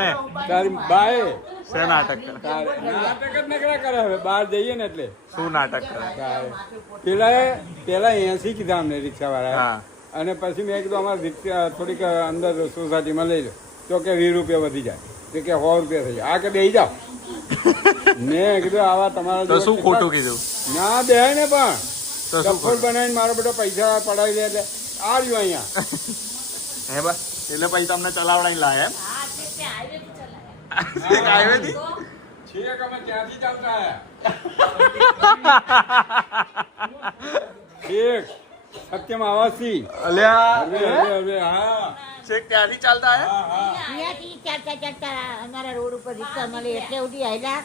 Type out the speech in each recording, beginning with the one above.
કોણે તારી બાએ શે નાટક કરે? નાટક જ નકરા કરે. હવે બહાર જઈએ ને એટલે શું નાટક કરે? પેલા 80 કીધા અમને રિક્ષા વાળા. હા. અને પછી મેં કીધું અમારે રિક્ષા થોડીક અંદર સોસાયટીમાં લઈ લો તો કે 20 રૂપિયા વધી જાય, તો કે 100 રૂપિયા થઈ જાય. આ કે બેસી જાઓ. મેં કીધું આવા તમારા તો શું ખોટું કીધું? ના બે ને પણ તો શું ચપ્પલ બનાવીને મારો બધો પૈસા પડાવી દે એટલે આવ્યું અહીંયા. હે બસ એટલે પછી તમને ચલાવડાવી લાય એમ? હાઈવે થી છેક અમે ત્યાંથી ચાલતા આયા. છેક સત્યમ આવાસી. અલ્યા હવે હા છેક ત્યાંથી ચાલતા હે? હા હા ત્યાંથી ચાલતા અમારા રોડ ઉપર રિક્ષા મળે એટલે સુધી આવેલા.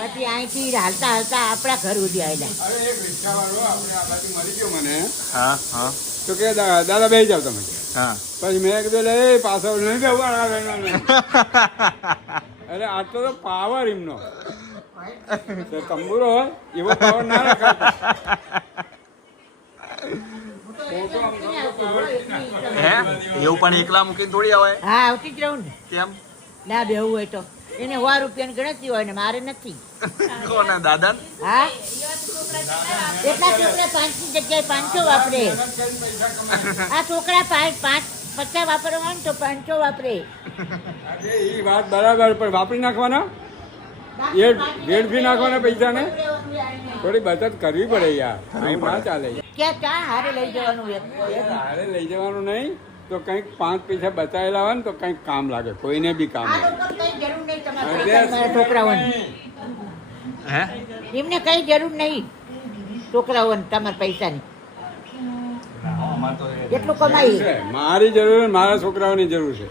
પછી અહીંથી હાલતા હાલતા આપણા ઘર સુધી આવેલા. અરે એક રિક્ષાવાળો આપણે આ બાજુ મળી ગયો મને. હા હા તો કે દાદા બેસી જાવ તમે. હા. પછી મેં કીધું લે પાછળ નહીં બેસવાનું. અરે આટલો તો પાવર એમનો તંબુરો હોય એવો પાવર ના રખાતો. હે એવું પણ એકલા મૂકીને થોડી આવે? હા આવતી જ રહું ને. કેમ? ના બેવું હોય તો એને 100 રૂપિયાની ગણતરી હોય ને મારે નથી. કોને દાદા? હા એટલા છોકરા 5 ની જગ્યાએ 500 વાપરે. આ છોકરા 50 વાપરવા હોય ને તો 500 વાપરે. એ વાત બરાબર, પણ વાપરી નાખવાના એ વેડફી નાખવાના પૈસા ને થોડી બચત કરવી પડે યાર. ના ચાલે. ક્યાં હારે લઈ જવાનું હારે લઈ જવાનું નહીં તો કંઈક 5 પૈસા બચાવેલા હોય ને તો કંઈક કામ લાગે, કોઈને બી કામ લાગે. કઈ જરૂર નહીં તમારા છોકરાઓને. હે એમને કઈ જરૂર નહીં છોકરાઓને તમારા પૈસાની. કેટલું કમાઈ મારી જરૂર મારા છોકરાઓની જરૂર છે.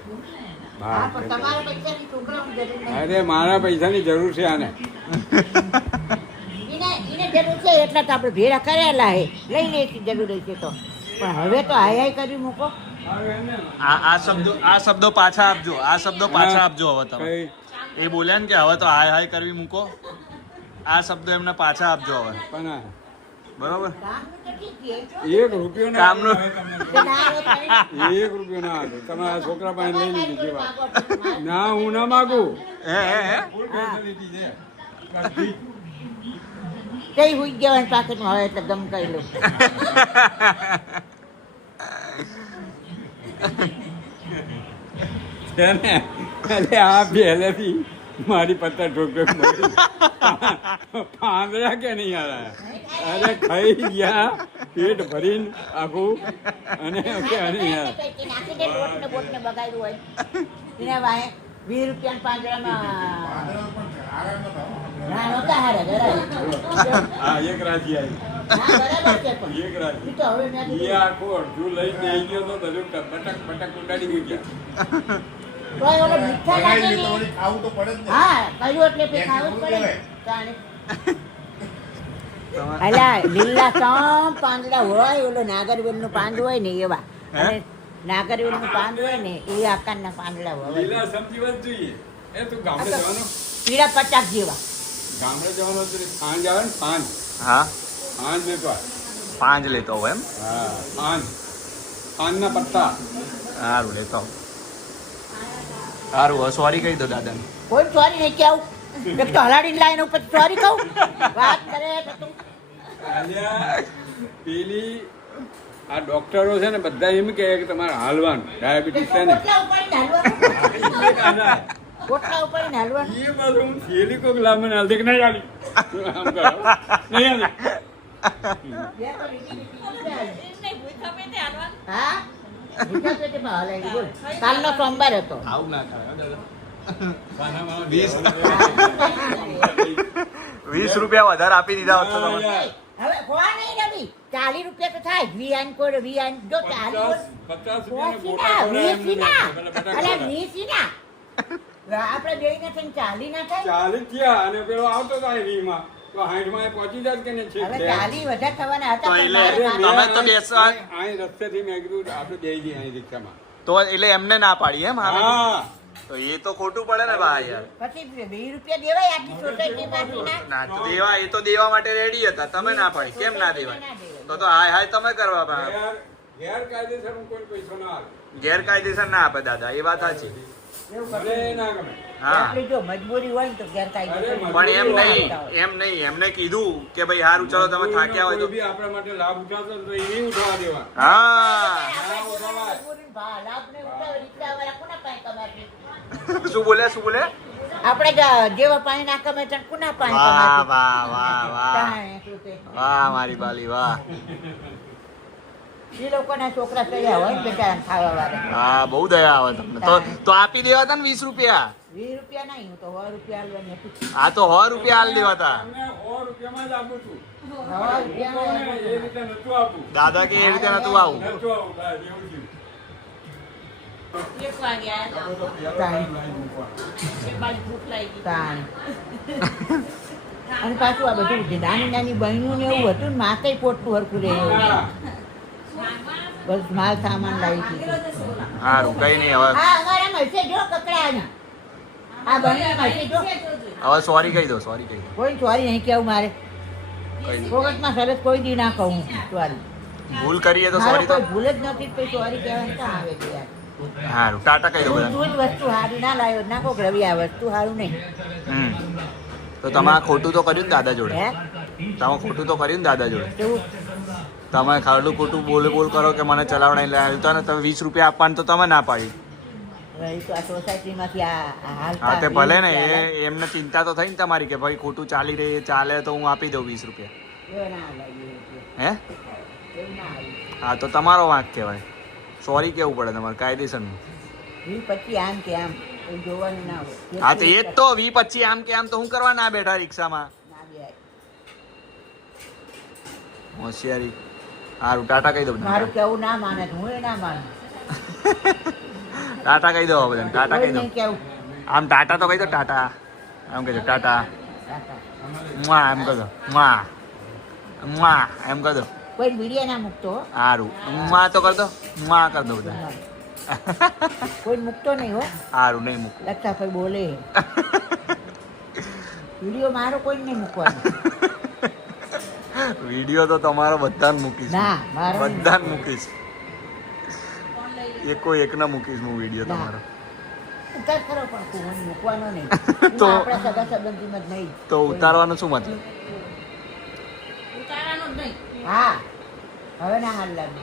હા પણ તમારા પૈસાની છોકરાઓની જરૂર નહીં. અરે મારા પૈસાની જરૂર છે આને. એને જરૂર છે એટલા તો આપણે ભેરા કરેલા હે લઈ લેતી જરૂર છે તો. પણ હવે તો હાય હાય કરી મૂકો. આ શબ્દો પાછા આપજો. આ શબ્દો પાછા આપજો હવે તમે. એ બોલ્યા ને કે હવે તો હાય હાય કરવી મૂકો. આ શબ્દો એમને પાછા આપજો હવે. પણ બરોબર? કામનું તો ઠીક છે. 1 રૂપિયો ના કામનું ના આવે તો 1 રૂપિયો ના આવે. તમારા છોકરા પાસે લઈ લીધી જેવા. ના હું ના માગું. હે ફૂલ ફેસિલિટી છે. બધી. કઈ હુઈ જવાનું પાકીટમાં હવે એટલે ગમ કરી લઉં. છે ને એટલે આ પહેલેથી મારી પત્તા ઠોક પાંદડા કે નહીં આવ્યા. અરે ખાઈ ગયા પેટ ભરીને આખું અને કે અરે યાર નાખી દે લોટને બોટને બગાડ્યું હોય એના વાહે 20 રૂપિયા પાંજરામાં ના નહોતા હારા જરા. હા એક રાજી આવી. હા બરાબર છે પણ એક રાજી ઈ તો હવે મેં એ આખું અડધું લઈ જઈ ગયો તો બધું બટક બટક ઉડાડી મૂક્યા. તોય ઓલો મીઠા લાગે ને. ખાવું તો પડે જ ને. હા કહ્યું એટલે પછી ખાવું જ પડે. તાણે. અલા લીલા સમ પાંદડા હોય ઓલો નાગરવેલનું પાંદ હોય ને એવા. અને નાગરવેલનું પાંદ હોય ને એ આકારના પાંદડા હોય. લીલા સમજી વાત જોઈએ. એ તું ગામડે જવાનો? પીળા 50 જેવા. ગામડે જવાનો તો પાંજ આવે ને પાંજ. હા પાંજ લેતો આવ. 5 લેતો હોય એમ? હા પાંજ. પાંજના પત્તા. સારું લેતો આવું. સારું હવે સોરી કહી દો દાદાને. કોઈ સોરી નહીં કેવું. એક તો હલાડીને લાઈને ઉપર સોરી કહું. વાત કરે તો તું. અલ્યા, પેલી આ ડોક્ટરો છે ને બધા એમ કહે કે તમારે હાલવાનું ડાયાબિટીસ છે ને. કોટલા ઉપાડીને હાલવાનું. કોટલા ઉપાડીને હાલવાનું. એ બાજુ હું થેલી કોક લાંબે હાલ દે કે નહીં હાલી. આમ કરો. નહીં હાલી. હા મીઠા પેટીમાં હલાવી બોલ. કાલનો સોમવાર હતો. આવું ના કરે દાદા. 20 રૂપિયા વધારે આપી દીધા હોત તો તમે. હવે હોવા નહીં રમી 40 રૂપિયા તો થાય. વિયાન કોડ વિયાન જો 40 50 આપણે બેયને થઈને 40 ના થાય. 40 થયા અને પેલો આવતો હતો અહીં વીમાં તો 60 માં પહોંચી જાય કે નહીં છેક હવે છે. 40 વધારે થવાના હતા તો પણ એટલે મારે તમે માથે- તો બેસવા અહીં રસ્તેથી મેં કીધું આપણે જઈ જઈએ અહીં રિક્ષામાં. તો એટલે એમને ના પાડી એમ? હા હા તો એ તો ખોટું પડે ને ભાઈ યાર. પછી 20 રૂપિયા દેવાય આટલી સોસાયટીમાંથી ના. ના તો દેવા એ તો દેવા માટે રેડી હતા. તમે ના પાડી. કેમ ના દેવાય? તો હાય હાય તમે કરવા ભાઈ. ગેરકાયદેસર હું કોઈ પૈસો ના આવે. ગેરકાયદેસર ના આપે દાદા. એ વાત સાચી. એવું ભલે કરવું. ના ગમે. હા આપણી જો મજબૂરી હોય ને તો ગેરકાયદેસર પણ એમ નહીં એમને કીધું કે ભાઈ હારું ચલો તમે થાક્યા હોય તો કોઈ બી આપણા માટે લાભ ઉઠાવતો હોય તો એ નહીં ઉઠાવવા દેવા. હા મજબૂરી ભા- લાભ નહીં ઉઠાવે, રીક્ષાવાળા કોના પાસે કમાતી? શું બોલે આપણે જેવા પાણી ના કમે ત્યાં કોના પાણી વાહ કમાતી? વાહ વાહ વાહ તાણે શું છે? વાહ મારી બાલી વાહ એ લોકોના છોકરા તૈયાર હોય ને બેટા ખાવા વાળા. હા બહુ દયા આવે તમને તો આપી દેવા હતા ને 20 રૂપિયા 20 રૂપિયા નહીં, હું તો 100 રૂપિયા આલવાની હતી. આ તો 100 રૂપિયા હાલ દેવા હતા તમને 100 રૂપિયામાં જ આપું છું. 100 રૂપિયા એ રીતે નતું આપું. દાદા કે એ રીતે નતું આવું નતું આવું, બસ એવું થયું. એક વાગે આવ્યા હતા. એ બાજુ ભૂખ લાગી. અને પાછું આ બધું નાની નાની બહેનો ને એવું હતું ને માથે પોટલું હરખું રહે એવું. બસ માલ સામાન લાવી દીધું. હારું કઈ નહીં હવે હા અમારા મળશે જો કકડાના. આ બહેનો મળશે જો. હવે સોરી કહી દો કોઈ સોરી નહીં કેવું મારે. ફોગટમાં સરસ કોઈ દી ના કહું સોરી. ભૂલ કરીએ તો મારો સોરી તો કોઈ ભૂલ જ નથી તો સોરી કહેવાનું ક્યાં આવે છે યાર. હારું ટાટા કહી દો તું બધા જ વસ્તુ સારી ના લાવ્યો ના કોક રવિ આ વસ્તુ સારું નહીં. તો તમે ખોટું તો કર્યું ને દાદા જોડે હે તમે ખોટું તો કર્યું ને દાદા જોડે કેવું? તમે ખાડું ખોટું બોલ કરો કે મને ચલાવડાઈ લાવ્યો તો ને તમે 20 રૂપિયા આપવાનું તો તમે ના પાડી રવિ તો આ સોસાયટીમાંથી આ હાલતા હા તે ભલે ને એ એમને ચિંતા તો થઈ ને તમારી કે ભાઈ ખોટું ચાલે તો હું આપી દઉં 20 રૂપિયા એવું ના લાગ્યું. હે એવું ના આવ્યું. હા તો તમારો વાંક કહેવાય સોરી કેવું પડે તમારે કાયદેસરનું પછી આમ કે આમ એવું જોવાનું ના હોય. હા તો એ જ તો 20-25 આમ કે આમ તો હું કરવા ના બેઠા રિક્ષામાં ના બેહાય. હોશિયારી હારું ટાટા કહી દો બધાને. મારું કેવું ના માને તો હું એ ના માનું. ટાટા કહી દો બધાને ટાટા કોઈ કહી દો નહીં કેવું. આમ ટાટા તો કહી દો ટાટા એમ કહી દો ટાટા કાકા. મુઆ એમ કહી દો મુઆ મુઆ એમ કહી દો કોઈ વિડીયો ના મૂકતો હો. હારું મુઆ તો કર દો મુઆ કર દો બધા કોઈ મૂકતો નહીં હો. હારું નહીં મૂકવું લગતા ભાઈ બોલે વિડીયો મારો કોઈ નહીં મૂકવાનો. વિડીયો તો તમારો બધાને મૂકીશ ના મારો નહીં. બધાને મૂકીશ એકના મૂકીશ હું વિડીયો ના. તમારો ઉતાર ખરો પણ તું મને મૂકવાનો નહીં. તો- હું આપણા સગા સંબંધીમાં જ નહીં. તો ઉતારવાનો શું મતલબ હા હવે ના હાલ લાગે.